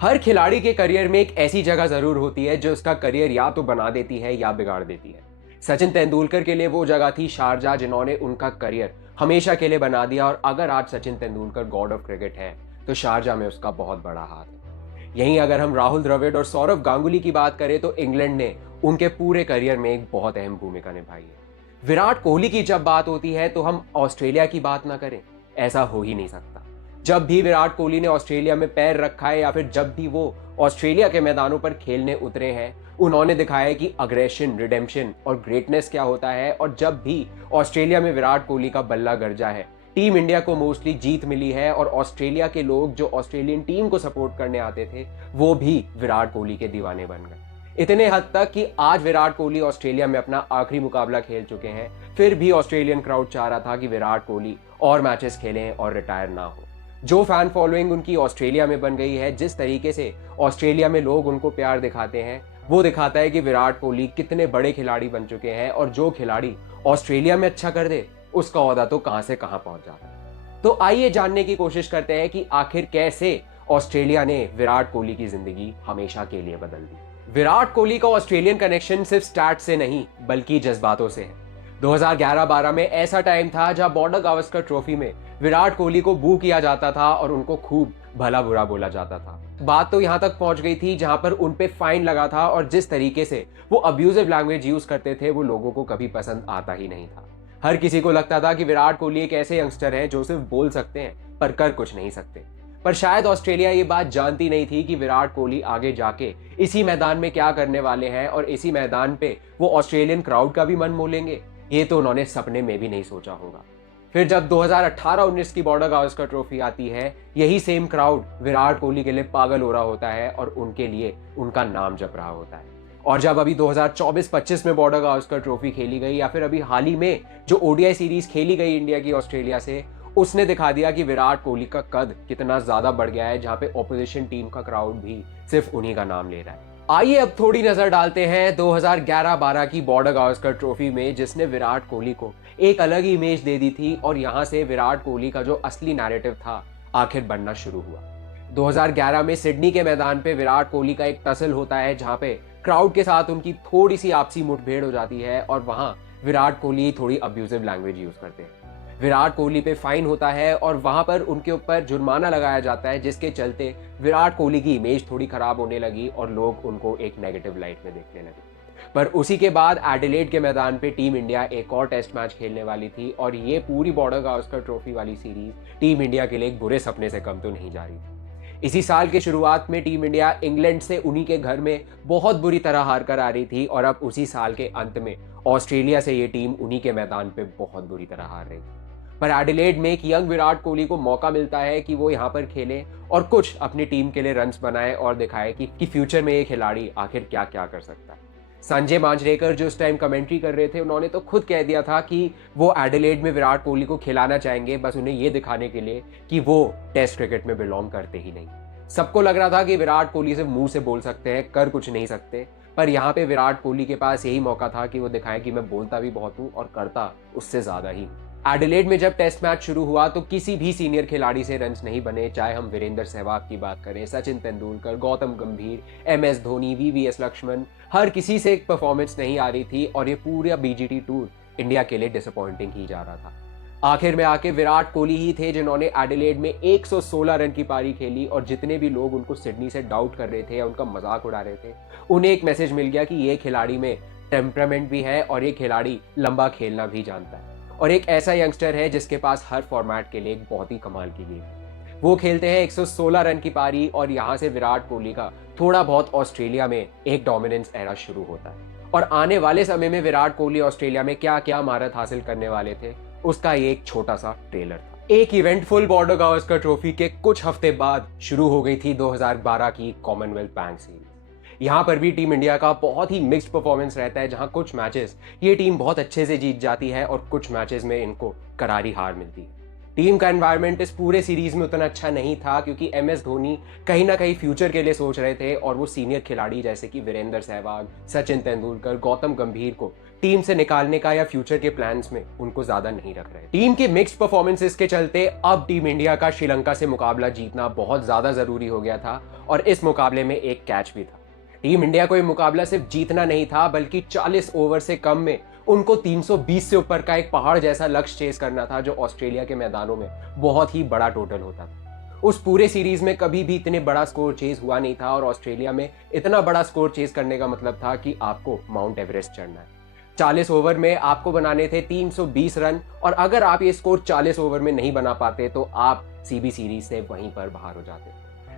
हर खिलाड़ी के करियर में एक ऐसी जगह जरूर होती है जो उसका करियर या तो बना देती है या बिगाड़ देती है। सचिन तेंदुलकर के लिए वो जगह थी शारजाह, जिन्होंने उनका करियर हमेशा के लिए बना दिया। और अगर आज Sachin Tendulkar God of cricket है तो शारजाह में उसका बहुत बड़ा हाथ है। यहीं अगर हम राहुल द्रविड़ और सौरव गांगुली की बात करें तो इंग्लैंड ने उनके पूरे करियर में एक बहुत अहम भूमिका निभाई है। विराट कोहली की जब बात होती है तो हम ऑस्ट्रेलिया की बात ना करें, ऐसा हो ही नहीं सकता। जब भी विराट कोहली ने ऑस्ट्रेलिया में पैर रखा है या फिर जब भी वो ऑस्ट्रेलिया के मैदानों पर खेलने उतरे हैं, उन्होंने दिखाया है कि अग्रेशन, रिडेम्पशन और ग्रेटनेस क्या होता है। और जब भी ऑस्ट्रेलिया में विराट कोहली का बल्ला गरजा है, टीम इंडिया को मोस्टली जीत मिली है। और ऑस्ट्रेलिया के लोग जो ऑस्ट्रेलियन टीम को सपोर्ट करने आते थे, वो भी विराट कोहली के दीवाने बन गए। इतने हद तक कि आज विराट कोहली ऑस्ट्रेलिया में अपना आखिरी मुकाबला खेल चुके हैं, फिर भी ऑस्ट्रेलियन क्राउड चाह रहा था कि विराट कोहली और मैचेस खेलें और रिटायर ना हो। जो फैन फॉलोइंग उनकी ऑस्ट्रेलिया में बन गई है, जिस तरीके से ऑस्ट्रेलिया में लोग उनको प्यार दिखाते हैं, वो दिखाता है कि विराट कोहली कितने बड़े खिलाड़ी बन चुके हैं। और जो खिलाड़ी ऑस्ट्रेलिया में अच्छा कर दे, उसका ओहदा तो कहां से कहां पहुंच जाता है। तो आइए जानने की कोशिश करते हैं कि आखिर कैसे ऑस्ट्रेलिया ने विराट कोहली की जिंदगी हमेशा के लिए बदल दी। विराट कोहली का ऑस्ट्रेलियन कनेक्शन सिर्फ स्टैट से नहीं बल्कि जज्बातों से है। 2011-12 में ऐसा टाइम था जहां बॉर्डर गावस्कर ट्रॉफी में विराट कोहली को बू किया जाता था और उनको खूब भला बुरा बोला जाता था। बात तो यहां तक पहुंच गई थी जहां पर उन पे फाइन लगा था। और जिस तरीके से वो अब्यूजिव लैंग्वेज यूज करते थे, वो लोगों को कभी पसंद आता ही नहीं था। हर किसी को लगता था कि विराट कोहली एक ऐसे यंगस्टर हैं जो सिर्फ बोल सकते हैं पर कर कुछ नहीं सकते। पर शायद ऑस्ट्रेलिया ये बात जानती नहीं थी कि विराट कोहली आगे जाके इसी मैदान में क्या करने वाले हैं और इसी मैदान पे वो ऑस्ट्रेलियन क्राउड का भी मन मोलेंगे। ये तो उन्होंने सपने में भी नहीं सोचा होगा। फिर जब 2018-19 की बॉर्डर गावस्कर ट्रॉफी आती है, यही सेम क्राउड विराट कोहली के लिए पागल हो रहा होता है और उनके लिए उनका नाम जप रहा होता है। और जब अभी 2024-25 में बॉर्डर गावस्कर ट्रॉफी खेली गई या फिर अभी हाल ही में जो ओडीआई सीरीज खेली गई इंडिया की ऑस्ट्रेलिया से, उसने दिखा दिया कि विराट कोहली का कद कितना ज्यादा बढ़ गया है, जहां पे ऑपोजिशन टीम का क्राउड भी सिर्फ उन्हीं का नाम ले रहा है। आइए अब थोड़ी नजर डालते हैं 2011-12 की बॉर्डर गावस्कर ट्रॉफी में, जिसने विराट कोहली को एक अलग ही इमेज दे दी थी। और यहां से विराट कोहली का जो असली नैरेटिव था आखिर बनना शुरू हुआ। 2011 में सिडनी के मैदान पे विराट कोहली का एक टसल होता है, जहां पे क्राउड के साथ उनकी थोड़ी सी आपसी मुठभेड़ हो जाती है और वहां विराट कोहली थोड़ी अब्यूजिव लैंग्वेज यूज करते हैं। विराट कोहली पे फाइन होता है और वहां पर उनके ऊपर जुर्माना लगाया जाता है, जिसके चलते विराट कोहली की इमेज थोड़ी खराब होने लगी और लोग उनको एक नेगेटिव लाइट में देखने लगे। पर उसी के बाद एडिलेड के मैदान पे टीम इंडिया एक और टेस्ट मैच खेलने वाली थी और ये पूरी बॉर्डर गावस्कर ट्रॉफी वाली सीरीज टीम इंडिया के लिए एक बुरे सपने से कम तो नहीं जा रही थी। इसी साल के शुरुआत में टीम इंडिया इंग्लैंड से उन्हीं के घर में बहुत बुरी तरह हार कर आ रही थी और अब उसी साल के अंत में ऑस्ट्रेलिया से ये टीम उन्हीं के मैदान पे बहुत बुरी तरह हार रही थी। पर एडिलेड में एक यंग विराट कोहली को मौका मिलता है कि वो यहाँ पर खेले और कुछ अपनी टीम के लिए रन्स बनाए और दिखाए कि फ्यूचर में ये खिलाड़ी आखिर क्या क्या कर सकता है। संजय मांजरेकर जो उस टाइम कमेंट्री कर रहे थे, उन्होंने तो खुद कह दिया था कि वो एडिलेड में विराट कोहली को खिलाना चाहेंगे, बस उन्हें ये दिखाने के लिए कि वो टेस्ट क्रिकेट में बिलोंग करते ही नहीं। सबको लग रहा था कि विराट कोहली सिर्फ मुंह से बोल सकते हैं, कर कुछ नहीं सकते। पर यहाँ पे विराट कोहली के पास यही मौका था कि वो दिखाएं कि मैं बोलता भी बहुत हूँ और करता उससे ज्यादा ही। एडिलेड में जब टेस्ट मैच शुरू हुआ तो किसी भी सीनियर खिलाड़ी से रन्स नहीं बने, चाहे हम वीरेंद्र सहवाग की बात करें, सचिन तेंदुलकर, गौतम गंभीर, एमएस धोनी, वीवीएस लक्ष्मण, हर किसी से एक परफॉर्मेंस नहीं आ रही थी और ये पूरा बीजीटी टूर इंडिया के लिए डिसअपॉइंटिंग ही जा रहा था। आखिर में आके विराट कोहली ही थे जिन्होंने एडिलेड में 116 रन की पारी खेली और जितने भी लोग उनको सिडनी से डाउट कर रहे थे या उनका मजाक उड़ा रहे थे, उन्हें एक मैसेज मिल गया कि ये खिलाड़ी में टेम्परामेंट भी है और ये खिलाड़ी लंबा खेलना भी जानता है और एक ऐसा यंगस्टर है जिसके पास हर फॉर्मेट के लिए एक बहुत ही कमाल की गेम है। वो खेलते हैं 116 रन की पारी और यहाँ से विराट कोहली का थोड़ा बहुत ऑस्ट्रेलिया में एक डोमिनेंस एरा शुरू होता है। और आने वाले समय में विराट कोहली ऑस्ट्रेलिया में क्या क्या महारत हासिल करने वाले थे, उसका ये एक छोटा सा ट्रेलर था। एक इवेंटफुल बॉर्डर गावस्कर ट्रॉफी के कुछ हफ्ते बाद शुरू हो गई थी 2012 की कॉमनवेल्थ बैंक सीरीज। यहाँ पर भी टीम इंडिया का बहुत ही मिक्स्ड परफॉर्मेंस रहता है, जहाँ कुछ मैचेस ये टीम बहुत अच्छे से जीत जाती है और कुछ मैचेस में इनको करारी हार मिलती है। टीम का एनवायरनमेंट इस पूरे सीरीज में उतना अच्छा नहीं था क्योंकि एम एस धोनी कहीं ना कहीं फ्यूचर के लिए सोच रहे थे और वो सीनियर खिलाड़ी जैसे कि वीरेंद्र सहवाग, सचिन तेंदुलकर, गौतम गंभीर को टीम से निकालने का या फ्यूचर के प्लान्स में उनको ज्यादा नहीं रख रहे। टीम के मिक्स्ड परफॉर्मेंसेस के चलते अब टीम इंडिया का श्रीलंका से मुकाबला जीतना बहुत ज्यादा जरूरी हो गया था और इस मुकाबले में एक कैच भी था। टीम इंडिया को यह मुकाबला सिर्फ जीतना नहीं था बल्कि 40 ओवर से कम में उनको 320 से ऊपर का एक पहाड़ जैसा लक्ष्य चेस करना था जो ऑस्ट्रेलिया के मैदानों में बहुत ही बड़ा टोटल होता था। उस पूरे सीरीज में कभी भी इतने बड़ा स्कोर चेस हुआ नहीं था और ऑस्ट्रेलिया में इतना बड़ा स्कोर चेस करने का मतलब था कि आपको माउंट एवरेस्ट चढ़ना है। 40 ओवर में आपको बनाने थे 320 रन और अगर आप ये स्कोर 40 ओवर में नहीं बना पाते तो आप सीबी सीरीज से वहीं पर बाहर हो जाते।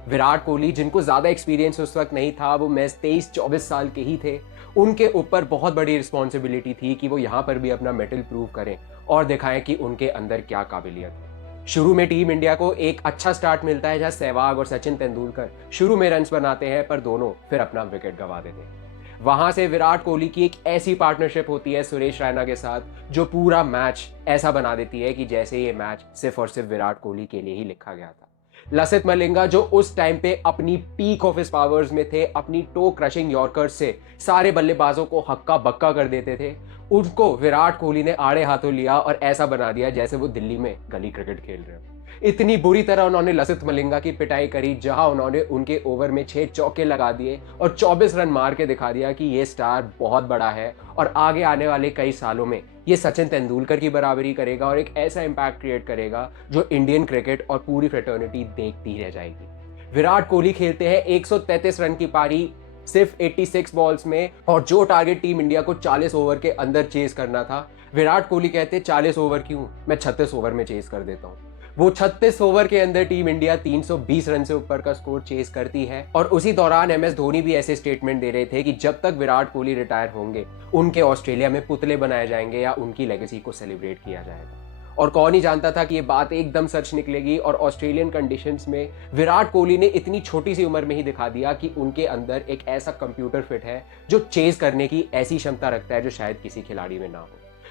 विराट कोहली, जिनको ज्यादा एक्सपीरियंस उस वक्त नहीं था, वो मैच 23-24 साल के ही थे, उनके ऊपर बहुत बड़ी रिस्पॉन्सिबिलिटी थी कि वो यहाँ पर भी अपना मेटल प्रूव करें और दिखाएं कि उनके अंदर क्या काबिलियत है। शुरू में टीम इंडिया को एक अच्छा स्टार्ट मिलता है जहां सहवाग और सचिन तेंदुलकर शुरू में रन्स बनाते हैं पर दोनों फिर अपना विकेट गंवा देते हैं। वहां से विराट कोहली की एक ऐसी पार्टनरशिप होती है सुरेश रैना के साथ जो पूरा मैच ऐसा बना देती है कि जैसे ये मैच सिर्फ और सिर्फ विराट कोहली के लिए ही लिखा गया था। लसित मलिंगा, जो उस टाइम पे अपनी पीक ऑफ हिज पावर्स में थे, अपनी टो क्रशिंग यॉर्कर्स से सारे बल्लेबाजों को हक्का बक्का कर देते थे, उनको विराट कोहली ने आड़े हाथों लिया और ऐसा बना दिया जैसे वो दिल्ली में गली क्रिकेट खेल रहे हो। इतनी बुरी तरह उन्होंने लसित मलिंगा की पिटाई करी जहां उन्होंने उनके ओवर में 6 चौके लगा दिए और 24 रन मार के दिखा दिया कि ये स्टार बहुत बड़ा है और आगे आने वाले कई सालों में ये सचिन तेंदुलकर की बराबरी करेगा और एक ऐसा इंपैक्ट क्रिएट करेगा जो इंडियन क्रिकेट और पूरी फ्रेटर्निटी देखती रह जाएगी। विराट कोहली खेलते हैं 133 रन की पारी सिर्फ 86 बॉल्स में और जो टारगेट टीम इंडिया को 40 ओवर के अंदर चेस करना था, विराट कोहली कहते 40 ओवर क्यों, मैं 36 ओवर में चेस कर देता हूं। वो 36 ओवर के अंदर टीम इंडिया 320 रन से ऊपर का स्कोर चेस करती है और उसी दौरान एम एस धोनी भी ऐसे स्टेटमेंट दे रहे थे कि जब तक विराट कोहली रिटायर होंगे उनके ऑस्ट्रेलिया में पुतले बनाए जाएंगे या उनकी लेगेसी को सेलिब्रेट किया जाएगा। और कौन ही जानता था कि ये बात एकदम सच निकलेगी और ऑस्ट्रेलियन कंडीशंस में विराट कोहली ने इतनी छोटी सी उम्र में ही दिखा दिया कि उनके अंदर एक ऐसा कंप्यूटर फिट है जो चेस करने की ऐसी क्षमता रखता है जो शायद किसी खिलाड़ी में ना हो।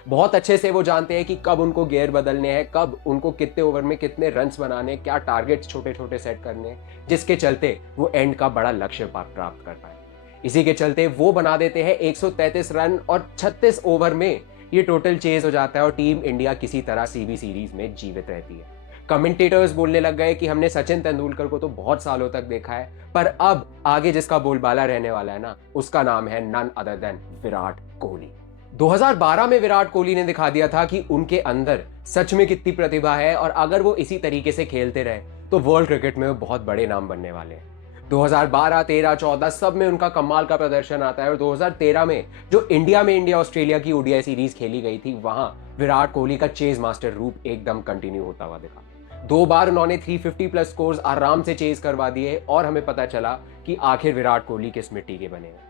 बहुत अच्छे से वो जानते हैं कि कब उनको गियर बदलने हैं, कब उनको कितने ओवर में कितने रन्स बनाने, क्या टारगेट्स छोटे छोटे सेट करने, जिसके चलते वो एंड का बड़ा लक्ष्य प्राप्त कर पाए। इसी के चलते वो बना देते हैं 133 रन और 36 ओवर में ये टोटल चेज हो जाता है और टीम इंडिया किसी तरह सीबी सीरीज में जीवित रहती है। कमेंटेटर्स बोलने लग गए कि हमने सचिन तेंदुलकर को तो बहुत सालों तक देखा है पर अब आगे जिसका बोलबाला रहने वाला है ना, उसका नाम है none other than Virat Kohli. 2012 में विराट कोहली ने दिखा दिया था कि उनके अंदर सच में कितनी प्रतिभा है और अगर वो इसी तरीके से खेलते रहे तो वर्ल्ड क्रिकेट में वो बहुत बड़े नाम बनने वाले हैं। 2012, 13, 14 सब में उनका कमाल का प्रदर्शन आता है और 2013 में जो इंडिया ऑस्ट्रेलिया की ओडीआई सीरीज खेली गई थी वहां विराट कोहली का चेज मास्टर रूप एकदम कंटिन्यू होता हुआ दिखा। 2 बार उन्होंने 350 प्लस स्कोर्स आराम से चेज करवा दिए और हमें पता चला कि आखिर विराट कोहली किस मिट्टी के बने हैं।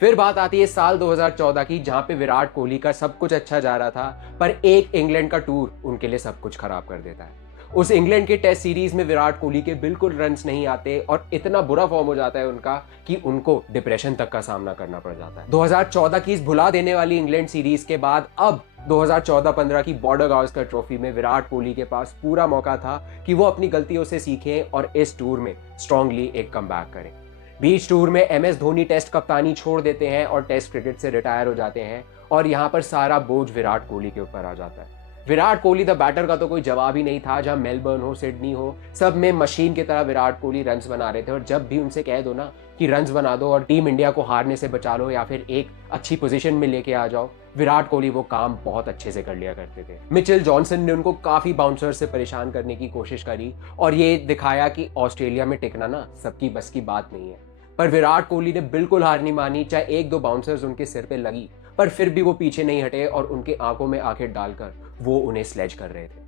फिर बात आती है साल 2014 की जहां पे विराट कोहली का सब कुछ अच्छा जा रहा था पर एक इंग्लैंड का टूर उनके लिए सब कुछ खराब कर देता है। उस इंग्लैंड के टेस्ट सीरीज में विराट कोहली के बिल्कुल रन्स नहीं आते और इतना बुरा फॉर्म हो जाता है उनका कि उनको डिप्रेशन तक का सामना करना पड़ जाता है। 2014 की इस भुला देने वाली इंग्लैंड सीरीज के बाद अब 2014-15 की बॉर्डर गावस्कर ट्रॉफी में विराट कोहली के पास पूरा मौका था कि वो अपनी गलतियों से सीखें और इस टूर में स्ट्रांगली एक कमबैक करें। बीच टूर में एम एस धोनी टेस्ट कप्तानी छोड़ देते हैं और टेस्ट क्रिकेट से रिटायर हो जाते हैं और यहाँ पर सारा बोझ विराट कोहली के ऊपर आ जाता है। विराट कोहली द बैटर का तो कोई जवाब ही नहीं था, जहां मेलबर्न हो, सिडनी हो, सब में मशीन की तरह विराट कोहली रन्स बना रहे थे और जब भी उनसे कह दो ना कि रन्स बना दो और टीम इंडिया को हारने से बचा लो या फिर एक अच्छी पोजीशन में लेके आ जाओ, विराट कोहली वो काम बहुत अच्छे से कर लिया करते थे। मिचेल जॉनसन ने उनको काफी बाउंसर से परेशान करने की कोशिश करी और ये दिखाया कि ऑस्ट्रेलिया में टिकना ना सबकी बस की बात नहीं है, पर विराट कोहली ने बिल्कुल हार नहीं मानी। चाहे 1-2 बाउंसर्स उनके सिर पे लगी पर फिर भी वो पीछे नहीं हटे और उनके आंखों में आंखें डालकर वो उन्हें स्लेज कर रहे थे।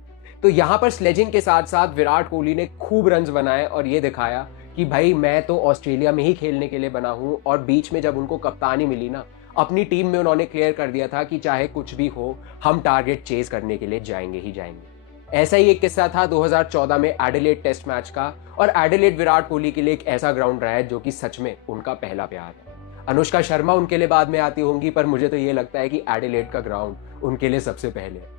तो यहाँ पर स्लेजिंग के साथ साथ विराट कोहली ने खूब रन्स बनाए और ये दिखाया कि भाई मैं तो ऑस्ट्रेलिया में ही खेलने के लिए बना हूँ। और बीच में जब उनको कप्तानी मिली ना, अपनी टीम में उन्होंने क्लियर कर दिया था कि चाहे कुछ भी हो हम टारगेट चेज करने के लिए जाएंगे ही जाएंगे। ऐसा ही एक किस्सा था 2014 में एडिलेड टेस्ट मैच का और एडिलेड विराट कोहली के लिए एक ऐसा ग्राउंड रहा है जो कि सच में उनका पहला प्यार है। अनुष्का शर्मा उनके लिए बाद में आती होंगी पर मुझे तो ये लगता है कि एडिलेड का ग्राउंड उनके लिए सबसे पहले है।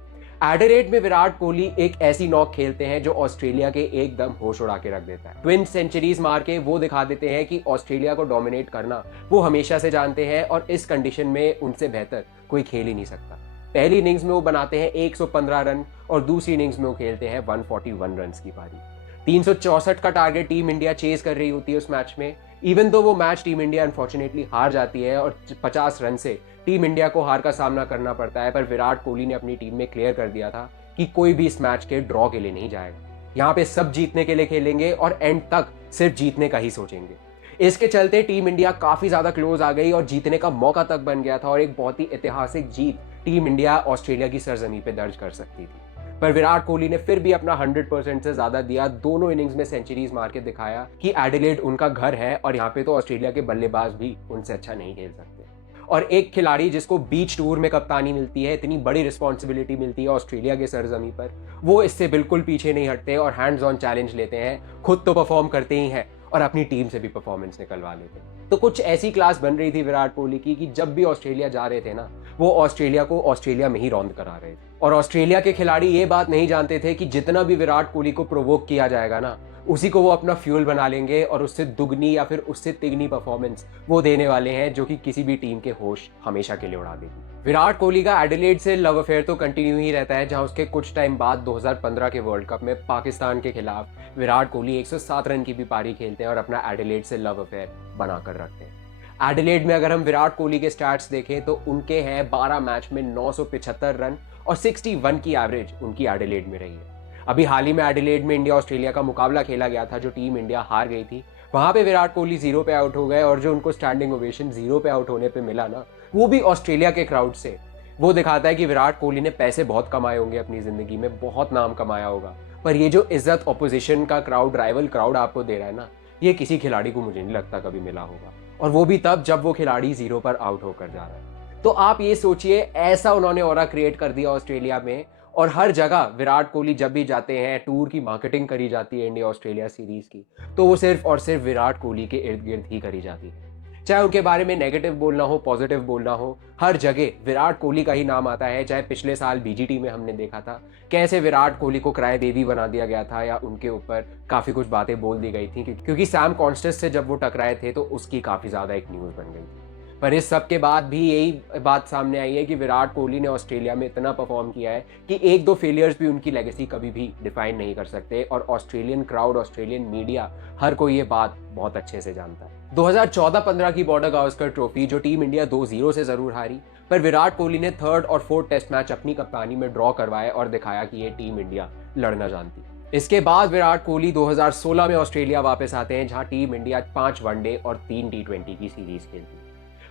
एडिलेड में विराट कोहली एक ऐसी नॉक खेलते हैं जो ऑस्ट्रेलिया के एकदम होश उड़ा के रख देता है। ट्विन सेंचुरीज मार के वो दिखा देते हैं कि ऑस्ट्रेलिया को डोमिनेट करना वो हमेशा से जानते हैं और इस कंडीशन में उनसे बेहतर कोई खेल ही नहीं सकता। पहली इनिंग्स में वो बनाते हैं 115 रन और दूसरी इनिंग्स में वो खेलते हैं 141 रन की पारी। 364 का टारगेट टीम इंडिया चेज कर रही होती है उस मैच में। इवन दो वो मैच टीम इंडिया अनफॉर्चुनेटली हार जाती है और 50 रन से टीम इंडिया को हार का सामना करना पड़ता है, पर विराट कोहली ने अपनी टीम में क्लियर कर दिया था कि कोई भी इस मैच के ड्रॉ के लिए नहीं जाएगा। यहाँ पे सब जीतने के लिए खेलेंगे और एंड तक सिर्फ जीतने का ही सोचेंगे। इसके चलते टीम इंडिया काफी ज्यादा क्लोज आ गई और जीतने का मौका तक बन गया था और एक बहुत ही ऐतिहासिक जीत टीम इंडिया ऑस्ट्रेलिया की सरजमी पे दर्ज कर सकती थी। पर विराट कोहली ने फिर भी अपना 100% से ज्यादा दिया, दोनों इनिंग्स में सेंचुरीज मार के दिखाया कि एडिलेड उनका घर है और यहाँ पे तो ऑस्ट्रेलिया के बल्लेबाज भी उनसे अच्छा नहीं खेल सकते। और एक खिलाड़ी जिसको बीच टूर में कप्तानी मिलती है, इतनी बड़ी रिस्पॉन्सिबिलिटी मिलती है ऑस्ट्रेलिया के सरजमी पर, वो इससे बिल्कुल पीछे नहीं हटते और हैंड्स ऑन चैलेंज लेते हैं, खुद तो परफॉर्म करते ही हैं और अपनी टीम से भी परफॉर्मेंस निकलवा लेते हैं। तो कुछ ऐसी क्लास बन रही थी विराट कोहली की कि जब भी ऑस्ट्रेलिया जा रहे थे ना, वो ऑस्ट्रेलिया को ऑस्ट्रेलिया में ही रौंद करा रहे थे। और ऑस्ट्रेलिया के खिलाड़ी ये बात नहीं जानते थे कि जितना भी विराट कोहली को प्रोवोक किया जाएगा ना, उसी को वो अपना फ्यूल बना लेंगे और उससे दुगनी या फिर उससे तिगनी परफॉर्मेंस वो देने वाले हैं, जो कि किसी भी टीम के होश हमेशा के लिए उड़ा देगी। विराट कोहली का एडिलेड से लव अफेयर तो कंटिन्यू ही रहता है, जहां उसके कुछ टाइम बाद 2015 के वर्ल्ड कप में पाकिस्तान के खिलाफ विराट कोहली 107 रन की भी पारी खेलते हैं और अपना एडिलेड से लव अफेयर बनाकर रखते हैं। एडिलेड में अगर हम विराट कोहली के स्टैट्स देखें तो उनके हैं 12 मैच में 975 रन और 61 की एवरेज उनकी एडिलेड में रही है। अभी हाल ही में एडिलेड में इंडिया ऑस्ट्रेलिया का मुकाबला खेला गया था, जो टीम इंडिया हार गई थी। वहां पे विराट कोहली 0 पे आउट हो गए और जो उनको स्टैंडिंग ओवेशन 0 पे आउट होने पे मिला ना, वो भी ऑस्ट्रेलिया के क्राउड से। वो दिखाता है कि विराट कोहली ने पैसे बहुत कमाए होंगे अपनी जिंदगी में, बहुत नाम कमाया होगा, पर ये जो इज्जत ऑपोजिशन का क्राउड, राइवल क्राउड आपको दे रहा है ना, ये किसी खिलाड़ी को मुझे नहीं लगता कभी मिला होगा, और वो भी तब जब वो खिलाड़ी 0 पर आउट होकर जा रहा है। तो आप ये सोचिए, ऐसा उन्होंने ऑरा क्रिएट कर दिया ऑस्ट्रेलिया में। और हर जगह विराट कोहली जब भी जाते हैं, टूर की मार्केटिंग करी जाती है इंडिया ऑस्ट्रेलिया सीरीज की, तो वो सिर्फ और सिर्फ विराट कोहली के इर्द गिर्द ही करी जाती है। चाहे उनके बारे में नेगेटिव बोलना हो, पॉजिटिव बोलना हो, हर जगह विराट कोहली का ही नाम आता है। चाहे पिछले साल बीजीटी में हमने देखा था कैसे विराट कोहली को क्राई बेबी बना दिया गया था, या उनके ऊपर काफ़ी कुछ बातें बोल दी गई थी क्योंकि सैम कॉन्स्टेंस से जब वो टकराए थे तो उसकी काफ़ी ज़्यादा एक न्यूज़ बन गई थी। पर इस सब के बाद भी यही बात सामने आई है कि विराट कोहली ने ऑस्ट्रेलिया में इतना परफॉर्म किया है कि एक दो फेलियर्स भी उनकी लेगेसी कभी भी डिफाइन नहीं कर सकते, और ऑस्ट्रेलियन क्राउड, ऑस्ट्रेलियन मीडिया, हर कोई ये बात बहुत अच्छे से जानता है। 2014-15 की बॉर्डर गावस्कर ट्रॉफी जो टीम इंडिया 2-0 से जरूर हारी, पर विराट कोहली ने 3rd और 4th टेस्ट मैच अपनी कप्तानी में ड्रॉ करवाए और दिखाया कि ये टीम इंडिया लड़ना जानती। इसके बाद विराट कोहली 2016 में ऑस्ट्रेलिया वापस आते हैं, जहां टीम इंडिया 5 वनडे और 3 T20 की सीरीज खेलती है।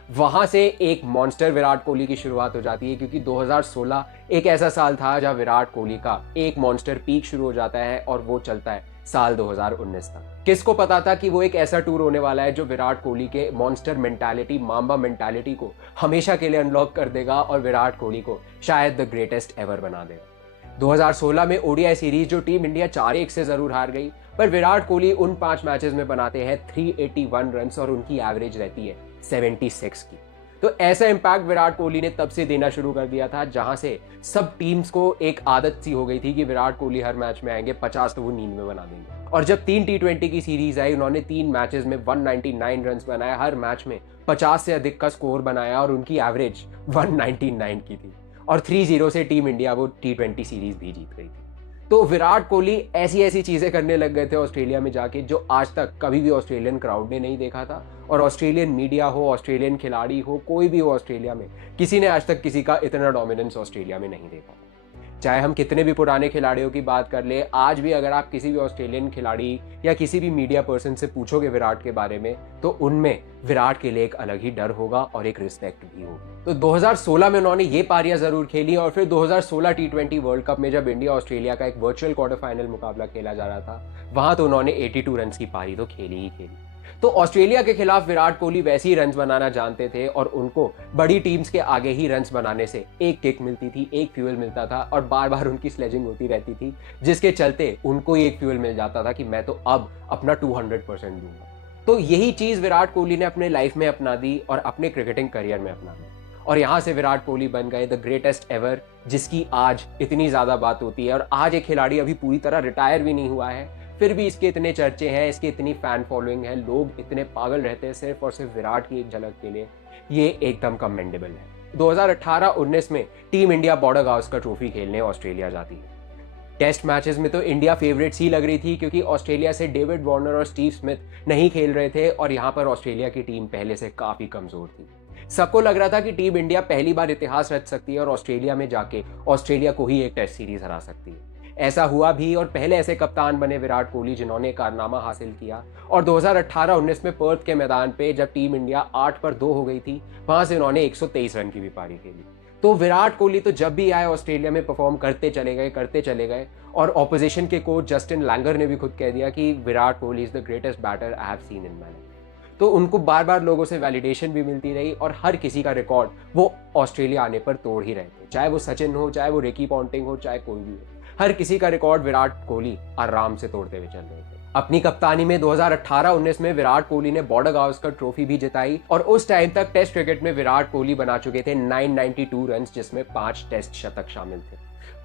वहां से एक मॉन्स्टर विराट कोहली की शुरुआत हो जाती है, क्योंकि 2016 एक ऐसा साल था जहां विराट कोहली का एक मॉन्स्टर पीक शुरू हो जाता है और वो चलता है साल 2019 तक। किसको पता था कि वो एक ऐसा टूर होने वाला है जो विराट कोहली के मॉन्स्टर मेंटालिटी, मांबा मेंटालिटी को हमेशा के लिए अनलॉक कर देगा और विराट कोहली को शायद द ग्रेटेस्ट एवर बना देगा। 2016 में ओडीआई सीरीज जो टीम इंडिया 4-1 से जरूर हार गई, पर विराट कोहली उन 5 मैचेस में बनाते हैं 381 रन और उनकी एवरेज रहती है 76 की। तो ऐसा इंपैक्ट विराट कोहली ने तब से देना शुरू कर दिया था, जहां से सब टीम्स को एक आदत सी हो गई थी कि विराट कोहली हर मैच में आएंगे, 50 तो वो नींद में बना देंगे। और जब 3 T20 की सीरीज आई, उन्होंने 3 मैचेस में 199 रन बनाया, हर मैच में 50 से अधिक का स्कोर बनाया और उनकी एवरेज 199 की थी, और 3-0 से टीम इंडिया वो T20 सीरीज भी जीत गई थी। तो विराट कोहली ऐसी ऐसी चीजें करने लग गए थे ऑस्ट्रेलिया में जाके, जो आज तक कभी भी ऑस्ट्रेलियन क्राउड ने नहीं देखा था, और ऑस्ट्रेलियन मीडिया हो, ऑस्ट्रेलियन खिलाड़ी हो, कोई भी हो ऑस्ट्रेलिया में, किसी ने आज तक किसी का इतना डोमिनेंस ऑस्ट्रेलिया में नहीं देखा। चाहे हम कितने भी पुराने खिलाड़ियों की बात कर ले, आज भी अगर आप किसी भी ऑस्ट्रेलियन खिलाड़ी या किसी भी मीडिया पर्सन से पूछोगे विराट के बारे में, तो उनमें विराट के लिए एक अलग ही डर होगा और एक रिस्पेक्ट भी होगी। तो 2016 में उन्होंने ये पारियां जरूर खेली, और फिर 2016 T20 वर्ल्ड कप में जब इंडिया ऑस्ट्रेलिया का एक वर्चुअल क्वार्टर फाइनल मुकाबला खेला जा रहा था, वहां तो उन्होंने 82 रन की पारी तो खेली ही खेली। तो ऑस्ट्रेलिया के खिलाफ विराट कोहली वैसे ही रन्स बनाना जानते थे, और उनको बड़ी टीम्स के आगे ही रन्स बनाने से एक किक मिलती थी, एक फ्यूल मिलता था, और बार बार उनकी स्लेजिंग होती रहती थी, जिसके चलते उनको ही एक फ्यूल मिल जाता था कि मैं तो अब अपना 200% दूंगा। तो यही चीज विराट कोहली ने अपने लाइफ में अपना दी और अपने क्रिकेटिंग करियर में अपना दी। और यहाँ से विराट कोहली बन गए द ग्रेटेस्ट एवर, जिसकी आज इतनी ज़्यादा बात होती है। और आज एक खिलाड़ी अभी पूरी तरह रिटायर भी नहीं हुआ है, फिर भी इसके इतने चर्चे हैं, इसकी इतनी फैन फॉलोइंग है, लोग इतने पागल रहते हैं सिर्फ और सिर्फ विराट की एक झलक के लिए। ये एकदम कमेंडेबल है। 2018-19 में team India border Gavaskar trophy खेलने ऑस्ट्रेलिया जाती है। टेस्ट मैचेस में तो इंडिया फेवरेट्स ही लग रही थी, क्योंकि ऑस्ट्रेलिया से डेविड वार्नर और स्टीव स्मिथ नहीं खेल रहे थे और यहाँ पर ऑस्ट्रेलिया की टीम पहले से काफ़ी कमज़ोर थी। सबको लग रहा था कि टीम इंडिया पहली बार इतिहास रच सकती है और ऑस्ट्रेलिया में जाके ऑस्ट्रेलिया को ही एक टेस्ट सीरीज हरा सकती है। ऐसा हुआ भी, और पहले ऐसे कप्तान बने विराट कोहली जिन्होंने कारनामा हासिल किया। और 2018-19 में पर्थ के मैदान पे जब टीम इंडिया 8 पर 2 हो गई थी, वहां से उन्होंने 123 रन की भी पारी खेली। तो विराट कोहली तो जब भी आए ऑस्ट्रेलिया में परफॉर्म करते चले गए। और ऑपोजिशन के कोच जस्टिन लैंगर ने भी खुद कह दिया कि Virat Kohli is the greatest batter I have seen in my life. तो उनको बार बार लोगों से वैलिडेशन भी मिलती रही और हर किसी का रिकॉर्ड वो ऑस्ट्रेलिया आने पर तोड़ ही रहे थे, चाहे वो सचिन हो, चाहे वो रिकी पॉन्टिंग हो, चाहे कोई भी हो। हर किसी का रिकॉर्ड विराट कोहली आराम से तोड़ते हुए चल रहे थे। अपनी कप्तानी में 2018-19 में विराट कोहली ने बॉर्डर गावस्कर ट्रॉफी भी जिताई और उस टाइम तक टेस्ट क्रिकेट में विराट कोहली बना चुके थे 992 रन, जिसमें 5 टेस्ट शतक शामिल थे।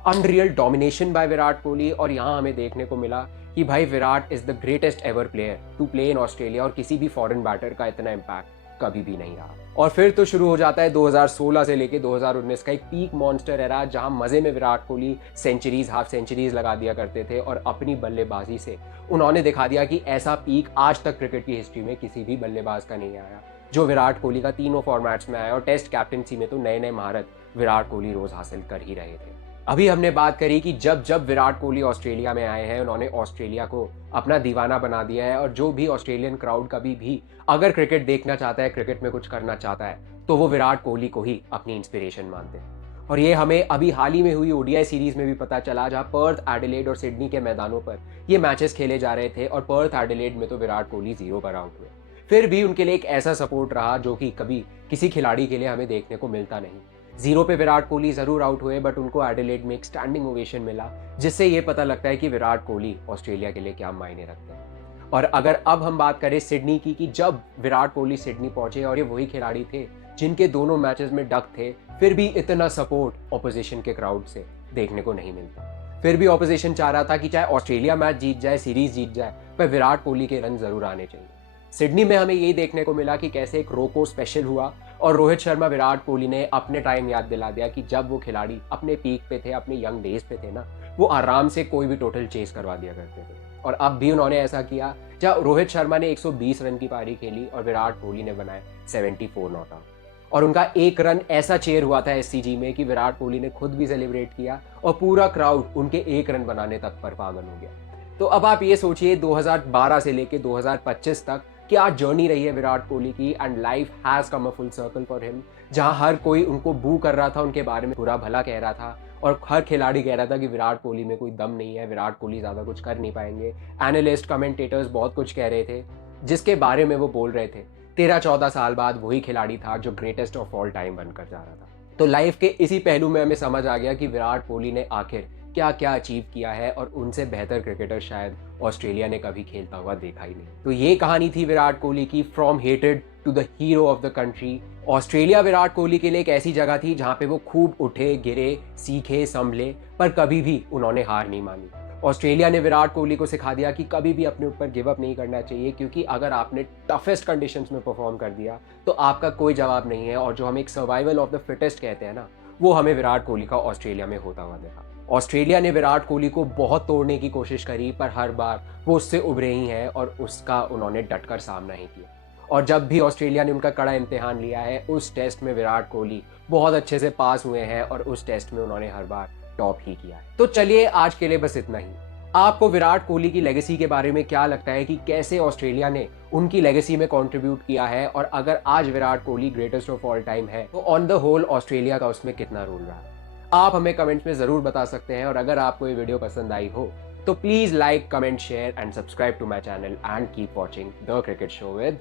Unreal domination by Virat Kohli. और यहाँ हमें देखने को मिला कि भाई Virat is the greatest ever player to play in Australia, और किसी भी फॉरेन बैटर का इतना इम्पैक्ट कभी भी नहीं रहा। और फिर तो शुरू हो जाता है 2016 से लेके 2019 का एक पीक मॉन्स्टर एरा, जहां मजे में Virat Kohli centuries, half centuries लगा दिया करते थे और अपनी बल्लेबाजी से उन्होंने दिखा दिया कि ऐसा पीक आज तक क्रिकेट की हिस्ट्री में किसी भी बल्लेबाज का नहीं आया जो विराट कोहली का तीनों फॉर्मेट्स में आया। और टेस्ट कैप्टनसी में तो नए नए महारत विराट कोहली रोज हासिल कर ही रहे थे। अभी हमने बात करी कि जब जब विराट कोहली ऑस्ट्रेलिया में आए हैं, उन्होंने ऑस्ट्रेलिया को अपना दीवाना बना दिया है। और जो भी ऑस्ट्रेलियन क्राउड कभी भी अगर क्रिकेट देखना चाहता है, क्रिकेट में कुछ करना चाहता है, तो वो विराट कोहली को ही अपनी इंस्पिरेशन मानते हैं। और ये हमें अभी हाल ही में हुई ओडीआई सीरीज में भी पता चला, जहां पर्थ, एडिलेड और सिडनी के मैदानों पर ये मैचेस खेले जा रहे थे और पर्थ, एडिलेड में तो विराट कोहली 0 पर आउट हुए। फिर भी उनके लिए एक ऐसा सपोर्ट रहा जो कि कभी किसी खिलाड़ी के लिए हमें देखने को मिलता नहीं। 0 पे विराट कोहली जरूर आउट हुए, बट उनको एडिलेड में एक स्टैंडिंग ओवेशन मिला, जिससे ये पता लगता है कि विराट कोहली ऑस्ट्रेलिया के लिए क्या मायने रखते हैं। और अगर अब हम बात करें सिडनी की, कि जब विराट कोहली सिडनी पहुंचे और ये वही खिलाड़ी थे जिनके दोनों मैचेस में डक थे, फिर भी इतना सपोर्ट ऑपोजिशन के क्राउड से देखने को नहीं मिलता। फिर भी ऑपोजिशन चाह रहा था कि चाहे ऑस्ट्रेलिया मैच जीत जाए, सीरीज जीत जाए, पर विराट कोहली के रन जरूर आने चाहिए। सिडनी में हमें यही देखने को मिला कि कैसे एक रोको स्पेशल हुआ और रोहित शर्मा, विराट कोहली ने अपने टाइम याद दिला दिया कि जब वो खिलाड़ी अपने पीक पे थे, अपने यंग डेज पे थे ना, वो आराम से कोई भी टोटल चेस करवा दिया करते थे। और अब भी उन्होंने ऐसा किया, जब रोहित शर्मा ने 120 रन की पारी खेली और विराट कोहली ने बनाए 74 नॉट आउट। और उनका एक रन ऐसा चेयर हुआ था एससीजी में कि विराट कोहली ने खुद भी सेलिब्रेट किया और पूरा क्राउड उनके एक रन बनाने तक पर पागल हो गया। तो अब आप ये सोचिए 2012 से लेके 2025 तक क्या जर्नी रही है विराट कोहली की, and life has come a full circle for him, जहां हर कोई उनको बू कर रहा था, उनके बारे में बुरा भला कह रहा था और हर खिलाड़ी कह रहा था कि विराट कोहली में कोई दम नहीं है, विराट कोहली ज़्यादा कुछ कर नहीं पाएंगे। एनालिस्ट, कमेंटेटर्स बहुत कुछ कह रहे थे जिसके बारे में वो बोल रहे थे। 13-14 साल बाद वही खिलाड़ी था जो ग्रेटेस्ट ऑफ ऑल टाइम बनकर जा रहा था। तो लाइफ के इसी पहलू में हमें समझ आ गया कि विराट कोहली ने आखिर क्या क्या अचीव किया है, और उनसे बेहतर क्रिकेटर शायद ऑस्ट्रेलिया ने कभी खेलता हुआ देखा ही नहीं। तो ये कहानी थी विराट कोहली की, from hated to the hero of the country. Australia Virat Kohli के लिए एक ऐसी जगह थी जहां पे वो खूब उठे, गिरे, सीखे, संभले, पर कभी भी उन्होंने हार नहीं मानी। ऑस्ट्रेलिया ने विराट कोहली को सिखा दिया कि कभी भी अपने ऊपर गिव अप नहीं करना चाहिए, क्योंकि अगर आपने टफेस्ट कंडीशंस में परफॉर्म कर दिया तो आपका कोई जवाब नहीं है। और जो हम एक सर्वाइवल ऑफ द फिटेस्ट कहते हैं ना, वो हमें विराट कोहली का ऑस्ट्रेलिया में होता हुआ देखा। ऑस्ट्रेलिया ने विराट कोहली को बहुत तोड़ने की कोशिश करी, पर हर बार वो उससे उभरे ही हैं और उसका उन्होंने डटकर सामना ही किया। और जब भी ऑस्ट्रेलिया ने उनका कड़ा इम्तिहान लिया है, उस टेस्ट में विराट कोहली बहुत अच्छे से पास हुए हैं और उस टेस्ट में उन्होंने हर बार टॉप ही किया है। तो चलिए आज के लिए बस इतना ही। आपको विराट कोहली की लेगेसी के बारे में क्या लगता है कि कैसे ऑस्ट्रेलिया ने उनकी लेगेसी में कंट्रीब्यूट किया है, और अगर आज Virat Kohli greatest of all time है तो ऑन द होल ऑस्ट्रेलिया का उसमें कितना रोल रहा है? आप हमें कमेंट्स में जरूर बता सकते हैं। और अगर आपको ये वीडियो पसंद आई हो तो please like, comment, share and subscribe to my channel and keep watching the cricket show with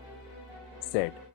Sid.